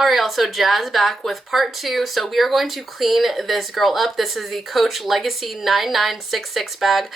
Alright y'all, so Jazz back with part 2. So we are going to clean this girl up. This is the Coach Legacy 9966 bag.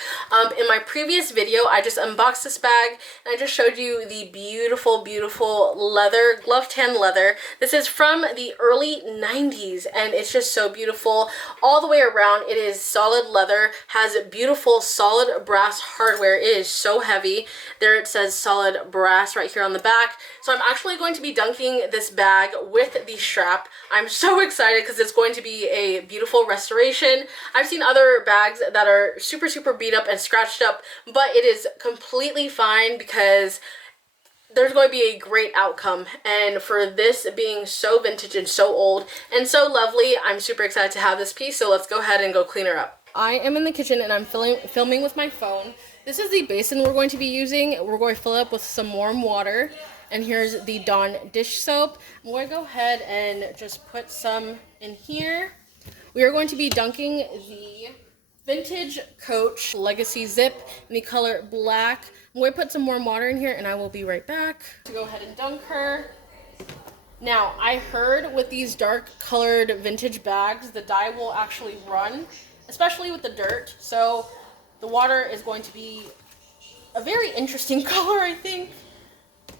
In my previous video, I just unboxed this bag and I just showed you the beautiful, beautiful leather, glove tan leather. This is from the early 90s and it's just so beautiful all the way around. It is solid leather, has beautiful solid brass hardware. It is so heavy. There it says solid brass right here on the back. So I'm actually going to be dunking this bag with the strap. I'm so excited because it's going to be a beautiful restoration. I've seen other bags that are super, super beat up and scratched up, but it is completely fine because there's going to be a great outcome. And for this being so vintage and so old and so lovely, I'm super excited to have this piece. So let's go ahead and go clean her up. I am in the kitchen and I'm filming with my phone. This is the basin we're going to be using. We're going to fill up with some warm water. And here's the Dawn dish soap. I'm going to go ahead and just put some in here. We are going to be dunking the Vintage Coach Legacy Zip in the color black. I'm going to put some warm water in here and I will be right back to go ahead and dunk her. Now, I heard with these dark colored vintage bags, the dye will actually run, especially with the dirt. So the water is going to be a very interesting color, I think.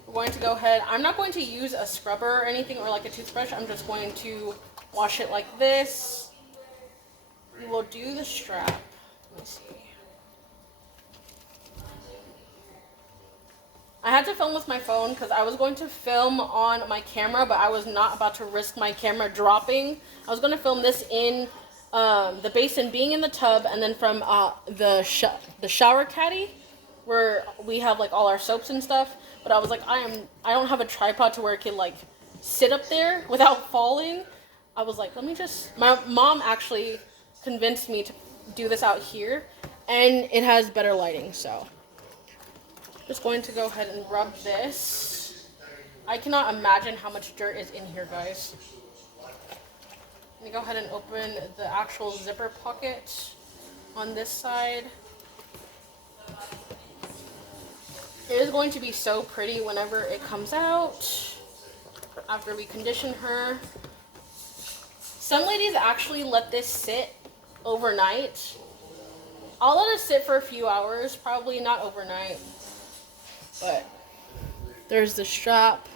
We're going to go ahead. I'm not going to use a scrubber or anything or like a toothbrush. I'm just going to wash it like this. We will do the strap. Let me see. I had to film with my phone because I was going to film on my camera, but I was not about to risk my camera dropping. I was going to film this in the basin being in the tub, and then from the shower caddy where we have like all our soaps and stuff. But I was like, I don't have a tripod to where it can like sit up there without falling. I was like, let me just, my mom actually convinced me to do this out here and it has better lighting. So just going to go ahead and rub this. I cannot imagine how much dirt is in here, guys. Let me go ahead and open the actual zipper pocket on this side. It is going to be so pretty whenever it comes out after we condition her. Some ladies actually let this sit overnight. I'll let it sit for a few hours, probably not overnight. But there's the strap.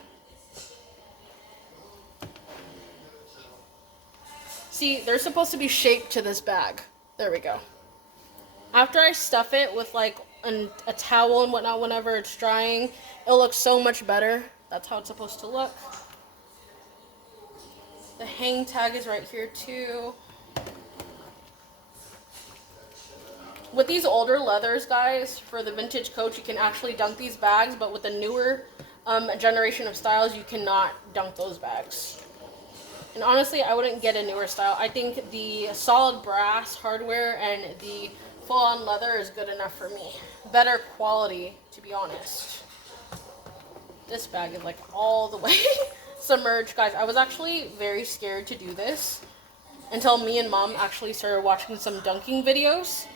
See, there's supposed to be shape to this bag. There we go. After I stuff it with like a towel and whatnot whenever it's drying, it'll look so much better. That's how it's supposed to look. The hang tag is right here too. With these older leathers, guys, for the Vintage Coach, you can actually dunk these bags, but with the newer generation of styles, you cannot dunk those bags. And honestly, I wouldn't get a newer style. I think the solid brass hardware and the full-on leather is good enough for me. Better quality, to be honest. This bag is like all the way submerged. Guys, I was actually very scared to do this until me and mom actually started watching some dunking videos.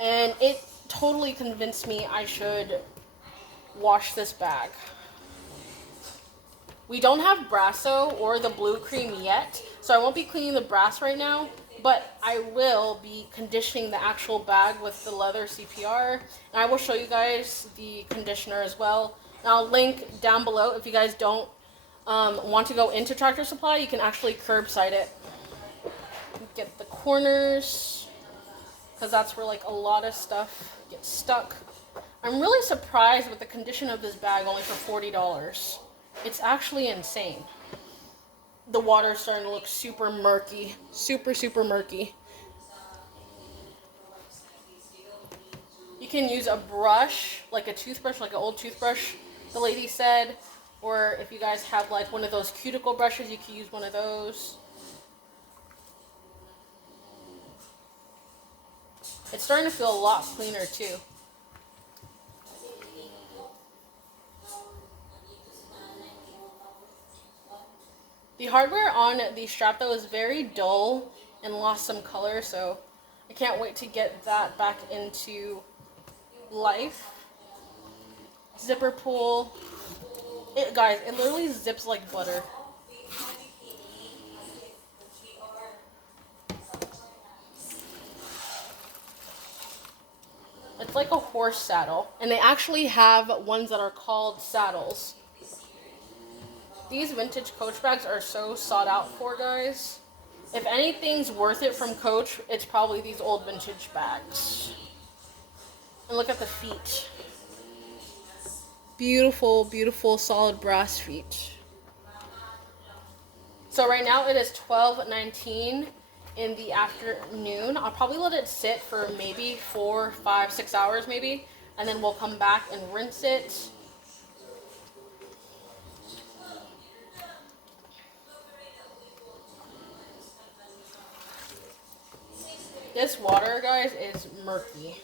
And it totally convinced me I should wash this bag. We don't have Brasso or the blue cream yet, so I won't be cleaning the brass right now. But I will be conditioning the actual bag with the leather CPR. And I will show you guys the conditioner as well. And I'll link down below if you guys don't want to go into Tractor Supply. You can actually curbside it. Get the corners, because that's where like a lot of stuff gets stuck. I'm really surprised with the condition of this bag only for $40. It's actually insane. The water's starting to look super murky. Super, super murky. You can use a brush, like a toothbrush, like an old toothbrush, the lady said. Or if you guys have like one of those cuticle brushes, you can use one of those. It's starting to feel a lot cleaner too. The hardware on the strap though is very dull and lost some color, so I can't wait to get that back into life. Zipper pull. Guys, it literally zips like butter. It's like a horse saddle. And they actually have ones that are called saddles. These vintage Coach bags are so sought out for, guys. If anything's worth it from Coach, it's probably these old vintage bags. And look at the feet. Beautiful, beautiful, solid brass feet. So right now it is 12:19 in the afternoon. I'll probably let it sit for maybe 4, 5, 6 hours maybe. And then we'll come back and rinse it. This water, guys, is murky.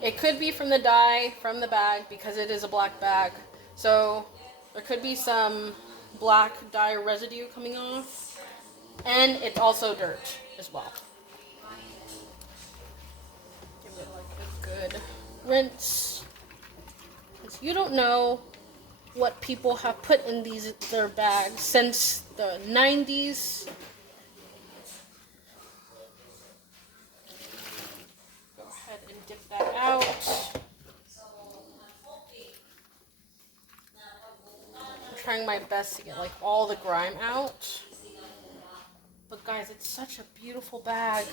It could be from the dye from the bag because it is a black bag. So there could be some black dye residue coming off. And it's also dirt as well. Give it like a good rinse. Because you don't know what people have put in their bags since the 90s. Dip that out. I'm trying my best to get like all the grime out. But guys, it's such a beautiful bag.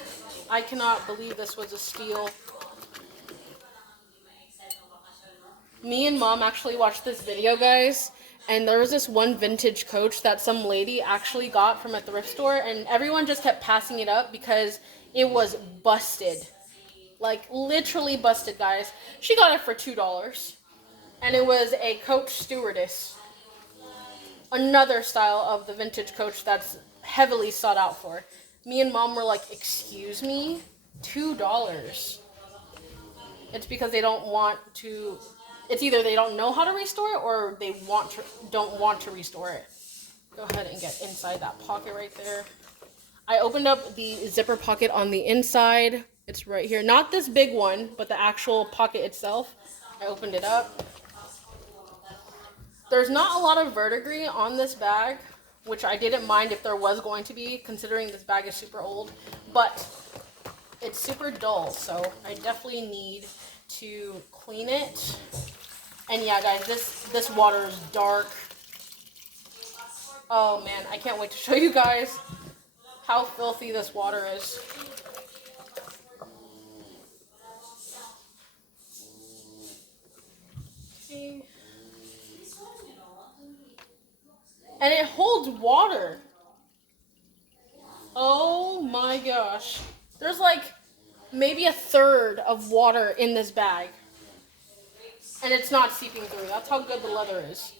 I cannot believe this was a steal. Me and Mom actually watched this video, guys, and there was this one vintage Coach that some lady actually got from a thrift store, and everyone just kept passing it up because it was busted. Like, literally busted, guys. She got it for $2. And it was a Coach Stewardess. Another style of the vintage Coach that's heavily sought out for. Me and Mom were like, excuse me? $2. It's because they don't want to... It's either they don't know how to restore it or they don't want to restore it. Go ahead and get inside that pocket right there. I opened up the zipper pocket on the inside. It's right here. Not this big one, but the actual pocket itself. I opened it up. There's not a lot of verdigris on this bag, which I didn't mind if there was going to be, considering this bag is super old. But it's super dull, so I definitely need to clean it. And yeah, guys, this water is dark. Oh man, I can't wait to show you guys how filthy this water is. Okay. And it holds water. Oh my gosh. There's like maybe a third of water in this bag. And it's not seeping through. That's how good the leather is.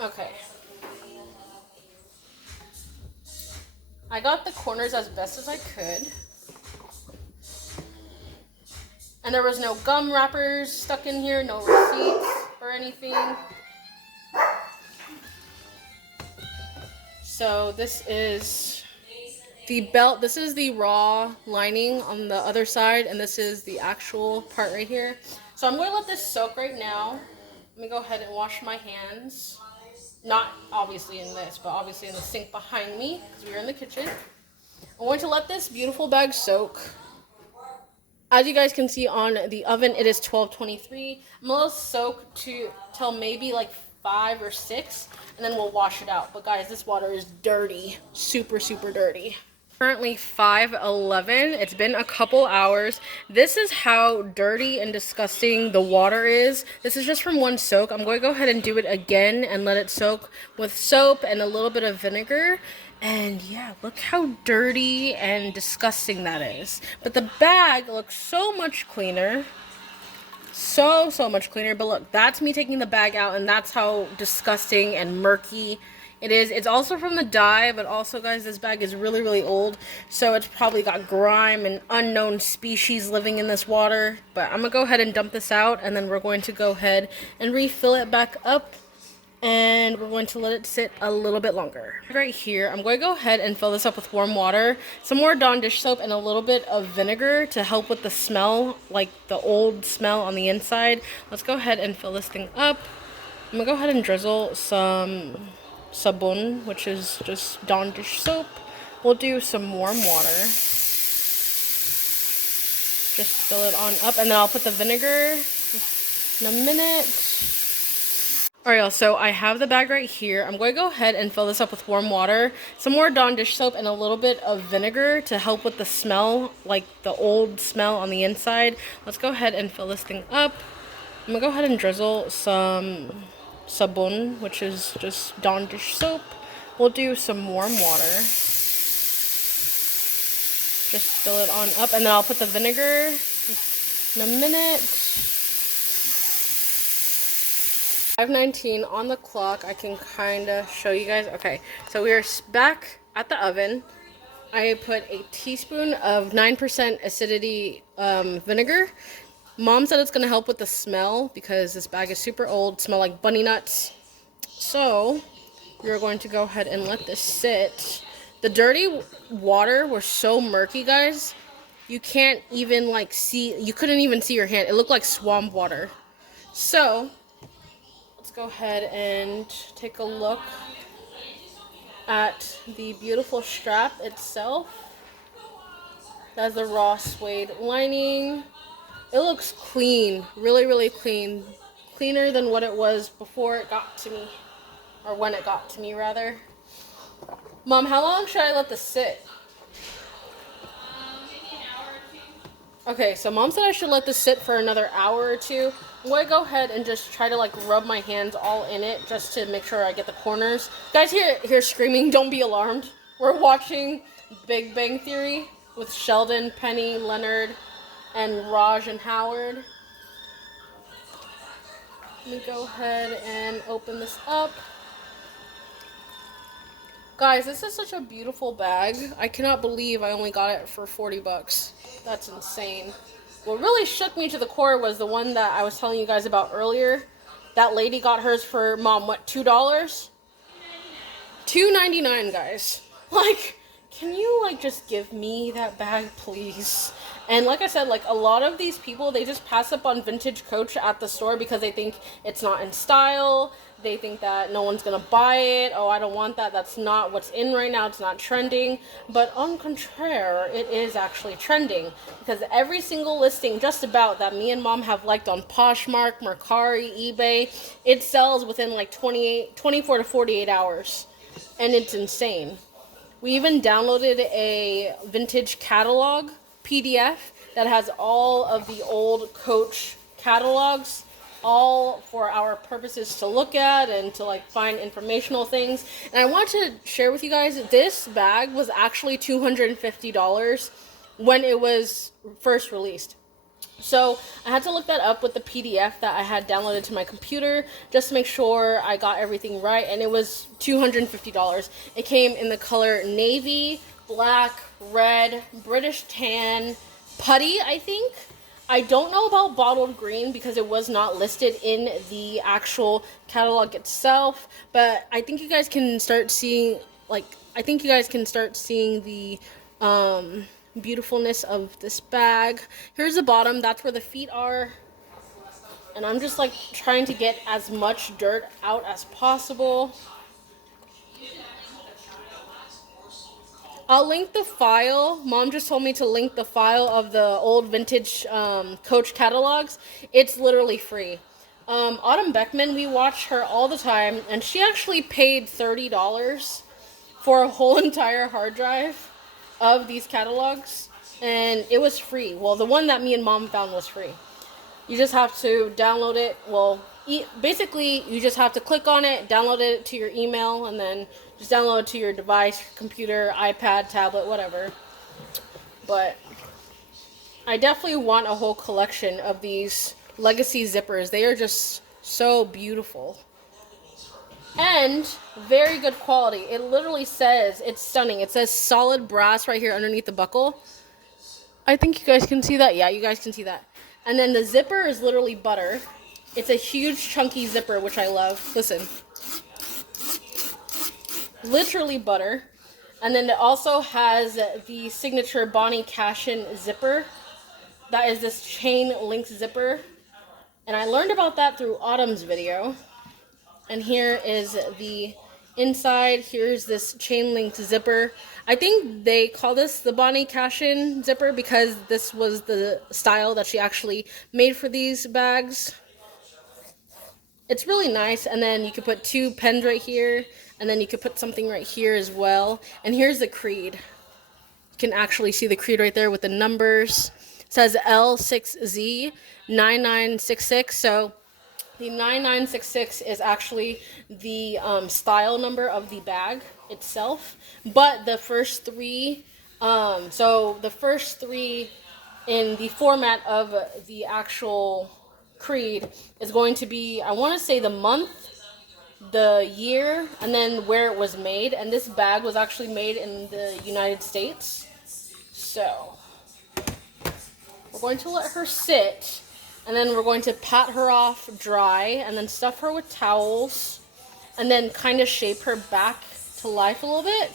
Okay. I got the corners as best as I could. And there was no gum wrappers stuck in here, no receipts or anything. So this is the belt. This is the raw lining on the other side, and this is the actual part right here. So I'm going to let this soak right now. Let me go ahead and wash my hands. Not obviously in this, but obviously in the sink behind me, because we're in the kitchen. I'm going to let this beautiful bag soak. As you guys can see on the oven, it is 12:23. I'm going to soak till maybe like 5 or 6, and then we'll wash it out. But guys, this water is dirty. Super, super dirty. Currently 5:11. It's been a couple hours. This is how dirty and disgusting the water is. This is just from one soak. I'm going to go ahead and do it again and let it soak with soap and a little bit of vinegar. And yeah, look how dirty and disgusting that is. But the bag looks so much cleaner. So much cleaner. But look, that's me taking the bag out, and that's how disgusting and murky it is. It's also from the dye, but also, guys, this bag is really, really old. So it's probably got grime and unknown species living in this water. But I'm going to go ahead and dump this out, and then we're going to go ahead and refill it back up. And we're going to let it sit a little bit longer. Right here, I'm going to go ahead and fill this up with warm water, some more Dawn dish soap, and a little bit of vinegar to help with the smell, like the old smell on the inside. Let's go ahead and fill this thing up. I'm going to go ahead and drizzle some sabun, which is just Dawn dish soap. We'll do some warm water. Just fill it on up, and then I'll put the vinegar in a minute. Alright, y'all, so I have the bag right here. I'm going to go ahead and fill this up with warm water, some more Dawn dish soap, and a little bit of vinegar to help with the smell, like the old smell on the inside. Let's go ahead and fill this thing up. I'm going to go ahead and drizzle some sabun, which is just Dawn dish soap. We'll do some warm water. Just fill it on up, and then I'll put the vinegar in a minute. 5:19 on the clock. I can kind of show you guys. Okay, so we are back at the oven. I put a teaspoon of 9% acidity vinegar. Mom said it's going to help with the smell because this bag is super old, smell like bunny nuts. So we're going to go ahead and let this sit. The dirty water was so murky, guys. You can't even like see, you couldn't even see your hand. It looked like swamp water. So let's go ahead and take a look at the beautiful strap itself. That's the raw suede lining. It looks clean, really, really clean. Cleaner than what it was before it got to me, or when it got to me, rather. Mom, how long should I let this sit? Maybe an hour or two. Okay, so Mom said I should let this sit for another hour or two. I'm going to go ahead and just try to like rub my hands all in it just to make sure I get the corners. Guys here screaming, don't be alarmed. We're watching Big Bang Theory with Sheldon, Penny, Leonard, and Raj and Howard. Let me go ahead and open this up. Guys, this is such a beautiful bag. I cannot believe I only got it for 40 bucks. That's insane. What really shook me to the core was the one that I was telling you guys about earlier. That lady got hers for, Mom, what, $2? $2.99, guys. Like, can you, like, just give me that bag, please? And like I said, like, a lot of these people, they just pass up on Vintage Coach at the store because they think it's not in style. They think that no one's gonna buy it. Oh, I don't want that. That's not what's in right now. It's not trending. But on contraire, it is actually trending because every single listing just about that me and Mom have liked on Poshmark, Mercari, eBay, it sells within like 24 to 48 hours. And it's insane. We even downloaded a vintage catalog PDF that has all of the old Coach catalogs, all for our purposes to look at and to like find informational things. And I want to share with you guys, this bag was actually $250 when it was first released. So I had to look that up with the PDF that I had downloaded to my computer just to make sure I got everything right, and it was $250. It came in the color navy, black, red, British tan, putty, I think. I don't know about bottled green because it was not listed in the actual catalog itself, but I think you guys can start seeing, the beautifulness of this bag. Here's the bottom. That's where the feet are. And I'm just like trying to get as much dirt out as possible. I'll link the file. Mom just told me to link the file of the old vintage Coach catalogs. It's literally free. Autumn Beckman, we watch her all the time, and she actually paid $30 for a whole entire hard drive of these catalogs, and it was free. Well, the one that me and Mom found was free. You just have to download it. Well, basically, you just have to click on it, download it to your email, and then just download it to your device, computer, iPad, tablet, whatever. But I definitely want a whole collection of these legacy zippers. They are just so beautiful. And very good quality. It literally says, it's stunning. It says solid brass right here underneath the buckle. I think you guys can see that. Yeah, you guys can see that. And then the zipper is literally butter. It's a huge chunky zipper, which I love. Listen. Literally butter. And then it also has the signature Bonnie Cashin zipper. That is this chain link zipper. And I learned about that through Autumn's video. And here is the Inside, here's this chain link zipper. I think they call this the Bonnie Cashin zipper because this was the style that she actually made for these bags. It's really nice, and then you could put 2 pens right here, and then you could put something right here as well. And here's the creed. You can actually see the creed right there with the numbers. It says L6Z9966. So the 9966 is actually the style number of the bag itself, but the first 3, so the first 3 in the format of the actual creed is going to be, I want to say, the month, the year, and then where it was made. And this bag was actually made in the United States. So we're going to let her sit, and then we're going to pat her off dry, and then stuff her with towels, and then kind of shape her back to life a little bit.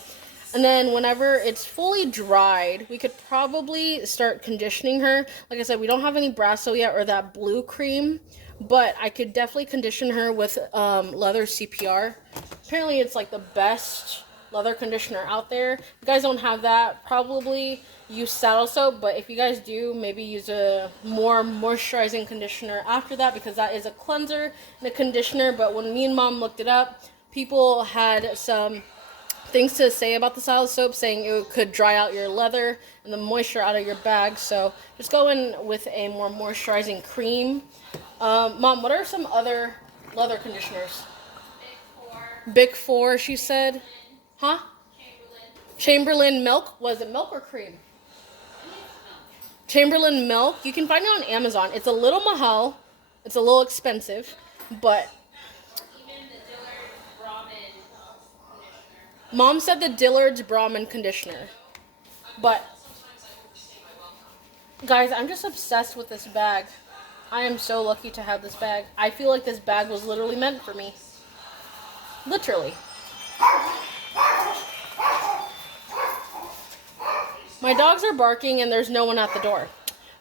And then whenever it's fully dried, we could probably start conditioning her. Like I said, we don't have any Brasso yet or that blue cream, but I could definitely condition her with leather CPR. Apparently it's like the best leather conditioner out there. If you guys don't have that, probably use saddle soap, but if you guys do, maybe use a more moisturizing conditioner after that, because that is a cleanser and a conditioner. But when me and Mom looked it up, people had some things to say about the saddle soap, saying it could dry out your leather and the moisture out of your bag. So just go in with a more moisturizing cream. Mom, what are some other leather conditioners? Big Four, she said. Huh? Chamberlain milk. Was it milk or cream? Chamberlain milk. You can find it on Amazon. It's a little mahal. It's a little expensive, but Mom said the Dillard's Brahmin conditioner. But guys, I'm just obsessed with this bag. I am so lucky to have this bag. I feel like this bag was literally meant for me. Literally. My dogs are barking and there's no one at the door.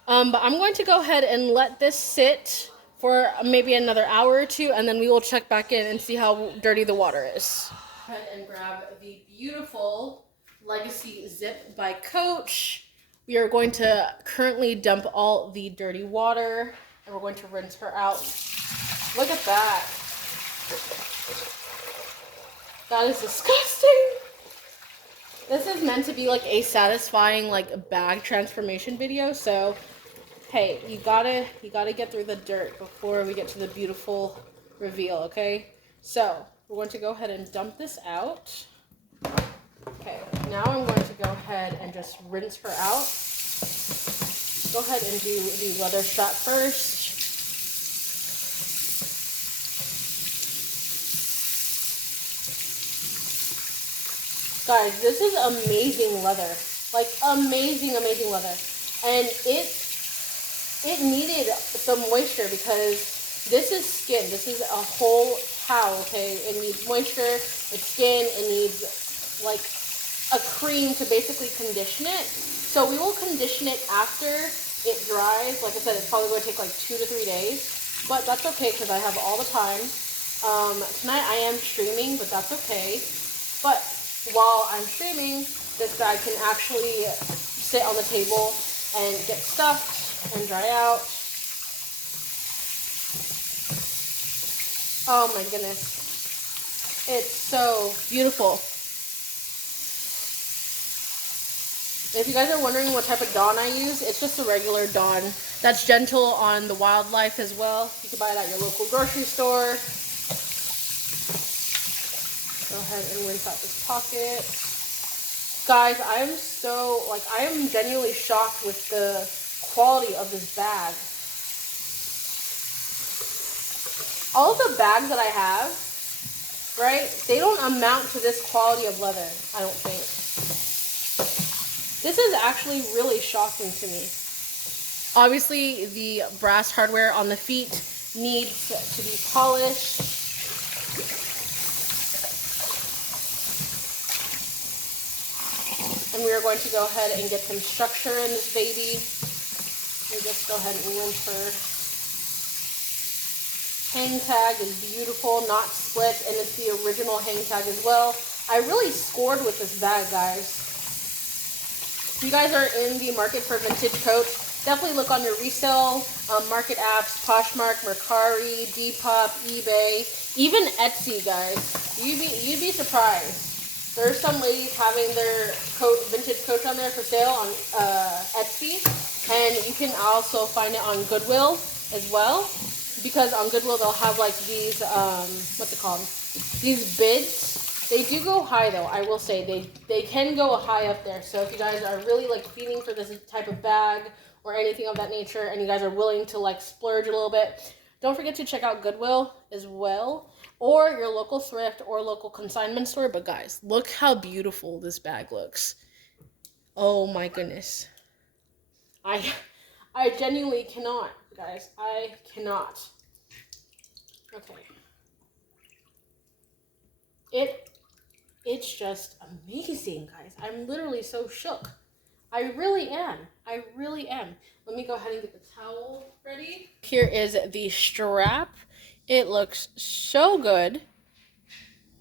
But I'm going to go ahead and let this sit for maybe another hour or 2, and then we will check back in and see how dirty the water is. Go ahead and grab the beautiful Legacy Zip by Coach. We are going to currently dump all the dirty water, and we're going to rinse her out. Look at that. That is disgusting. This is meant to be like a satisfying like bag transformation video, so hey, you gotta get through the dirt before we get to the beautiful reveal, okay? So we're going to go ahead and dump this out. Okay, now I'm going to go ahead and just rinse her out. Go ahead and do the leather strap first. Guys, this is amazing leather. Like, amazing leather. And it needed some moisture because this is skin. This is a whole cow, okay? It needs moisture, it's skin, it needs like a cream to basically condition it. So we will condition it after it dries. Like I said, it's probably going to take like 2 to 3 days, but that's okay because I have all the time. Tonight I am streaming, but that's okay. But while I'm streaming, this bag can actually sit on the table and get stuffed and dry out. Oh my goodness. It's so beautiful. If you guys are wondering what type of Dawn I use, it's just a regular Dawn that's gentle on the wildlife as well. You can buy it at your local grocery store. Go ahead and rinse out this pocket. Guys, I am genuinely shocked with the quality of this bag. All of the bags that I have, right, they don't amount to this quality of leather, I don't think. This is actually really shocking to me. Obviously, the brass hardware on the feet needs to be polished. And we are going to go ahead and get some structure in this baby. We just go ahead and rinse her. hang tag is beautiful, not split, and it's the original hang tag as well. I really scored with this bag, guys. If you guys are in the market for vintage coats, definitely look on your resale market apps, Poshmark, Mercari, Depop, eBay, even Etsy, guys. You'd be surprised. There's some ladies having their vintage coats on there for sale on Etsy, and you can also find it on Goodwill as well, because on Goodwill they'll have like these what's it called? These bids. They do go high though, I will say. They can go high up there. So if you guys are really like feeding for this type of bag or anything of that nature, and you guys are willing to like splurge a little bit, don't forget to check out Goodwill as well, or your local thrift or local consignment store. But guys, look how beautiful this bag looks. Oh my goodness. I genuinely cannot, guys. I cannot. Okay. It's just amazing, guys. I'm literally so shook. I really am. I really am. Let me go ahead and get the towel ready. Here is the strap. It looks so good.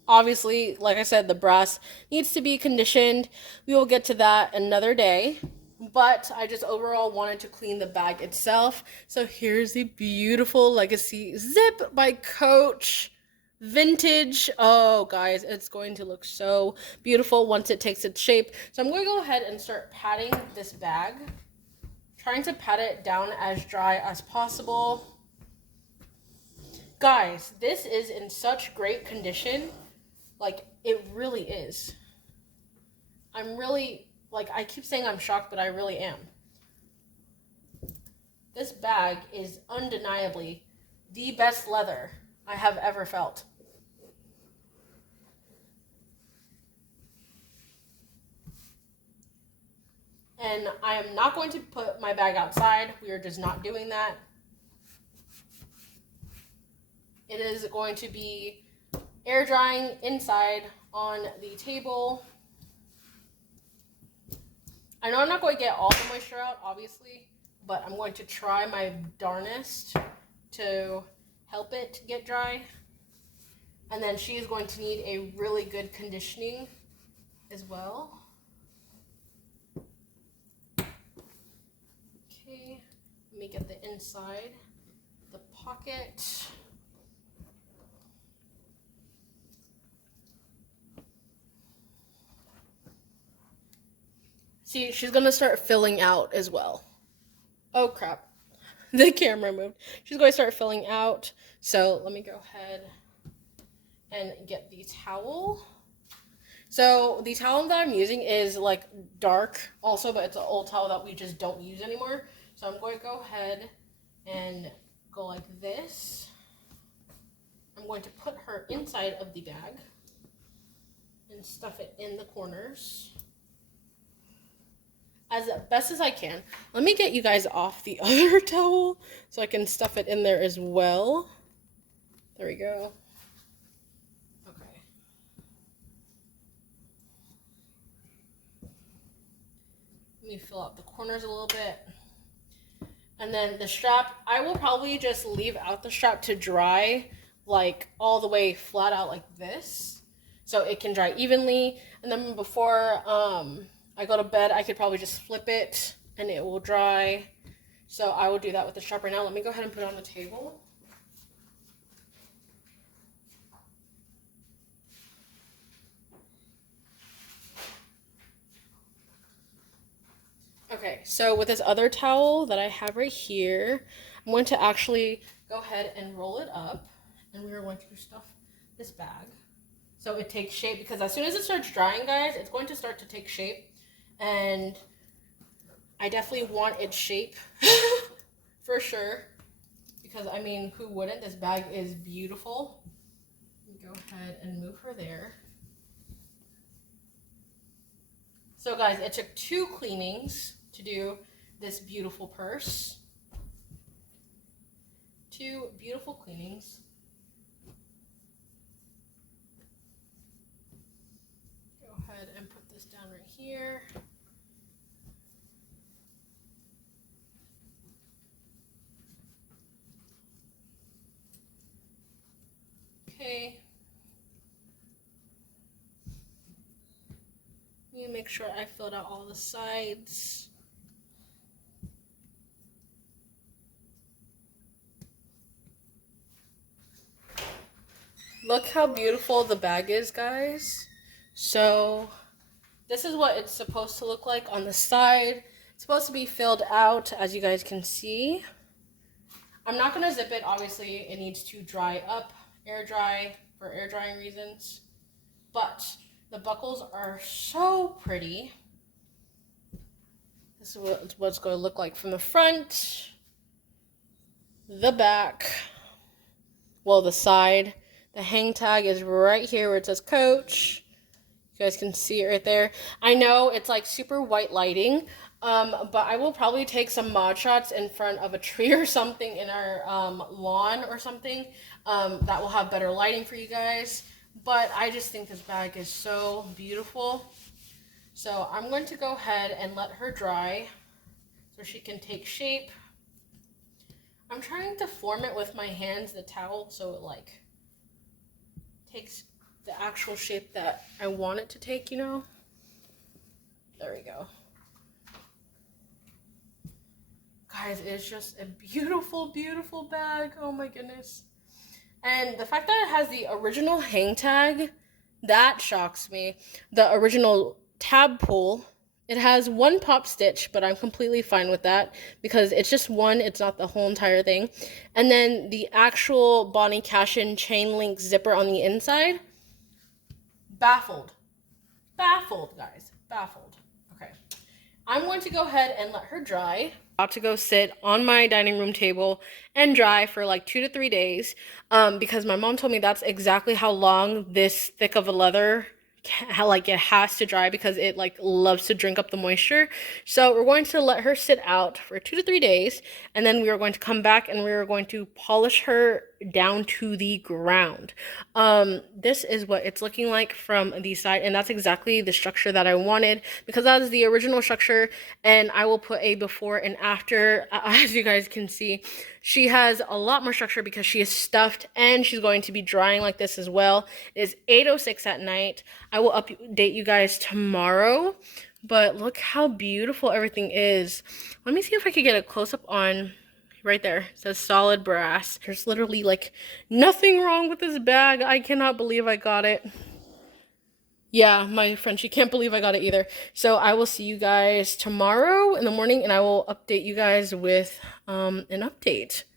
Obviously, like I said, the brass needs to be conditioned. We will get to that another day. But I just overall wanted to clean the bag itself. So here's the beautiful Legacy Zip by Coach. Vintage. Oh, guys, it's going to look so beautiful once it takes its shape. So I'm going to go ahead and start patting this bag. Trying to pat it down as dry as possible. Guys, this is in such great condition. Like, it really is. I'm really, like, I keep saying I'm shocked, but I really am. This bag is undeniably the best leather I have ever felt. And I am not going to put my bag outside. We are just not doing that. It is going to be air drying inside on the table. I know I'm not going to get all the moisture out, obviously, but I'm going to try my darnest to help it get dry. And then she is going to need a really good conditioning as well. Okay, let me get the inside, the pocket. See, she's gonna start filling out as well. Oh crap, the camera moved. She's going to start filling out. So let me go ahead and get the towel. So the towel that I'm using is like dark also, but it's an old towel that we just don't use anymore. So I'm going to go ahead and go like this. I'm going to put her inside of the bag and stuff it in the corners as best as I can. Let me get you guys off the other towel so I can stuff it in there as well. There we go. Okay. Let me fill out the corners a little bit. And then the strap, I will probably just leave out the strap to dry like all the way flat out like this, so it can dry evenly. And then before I go to bed, I could probably just flip it and it will dry. So I will do that with the strap right now. Let me go ahead and put it on the table. Okay, so with this other towel that I have right here, I'm going to actually go ahead and roll it up, and we are going to stuff this bag so it takes shape, because as soon as it starts drying, guys, it's going to start to take shape, and I definitely want its shape for sure, because I mean, who wouldn't? This bag is beautiful. Go ahead and move her there. So guys, it took 2 cleanings to do this beautiful purse. 2 beautiful cleanings. Go ahead and put this down right here. Okay. Let me make sure I filled out all the sides. Look how beautiful the bag is, guys. So this is what it's supposed to look like on the side. It's supposed to be filled out, as you guys can see. I'm not going to zip it. Obviously, it needs to dry up, air dry, for air drying reasons. But the buckles are so pretty. This is what it's going to look like from the front, the back, well, the side. The hang tag is right here where it says Coach. You guys can see it right there. I know it's like super white lighting, but I will probably take some mod shots in front of a tree or something in our lawn or something that will have better lighting for you guys. But I just think this bag is so beautiful. So I'm going to go ahead and let her dry so she can take shape. I'm trying to form it with my hands, the towel, so it like takes the actual shape that I want it to take, you know? There we go. Guys, it's just a beautiful, beautiful bag. Oh my goodness. And the fact that it has the original hang tag, that shocks me. The original tab pull, it has one pop stitch, but I'm completely fine with that because it's just one, it's not the whole entire thing. And then the actual Bonnie Cashin chain link zipper on the inside, baffled. Baffled, guys. Baffled. Okay. I'm going to go ahead and let her dry. About to go sit on my dining room table and dry for like 2 to 3 days because my mom told me that's exactly how long this thick of a leather it has to dry because it like loves to drink up the moisture. So we're going to let her sit out for 2 to 3 days, and then we are going to come back and we are going to polish her down to the ground. This is what it's looking like from the side, and that's exactly the structure that I wanted because that is the original structure. And I will put a before and after. As you guys can see, she has a lot more structure because she is stuffed and she's going to be drying like this as well. It is 8:06 at night. I will update you guys tomorrow, but look how beautiful everything is. Let me see if I could get a close-up on right there. It says solid brass. There's literally like nothing wrong with this bag. I cannot believe I got it. Yeah, my friend, she can't believe I got it either. So I will see you guys tomorrow in the morning, and I will update you guys with an update.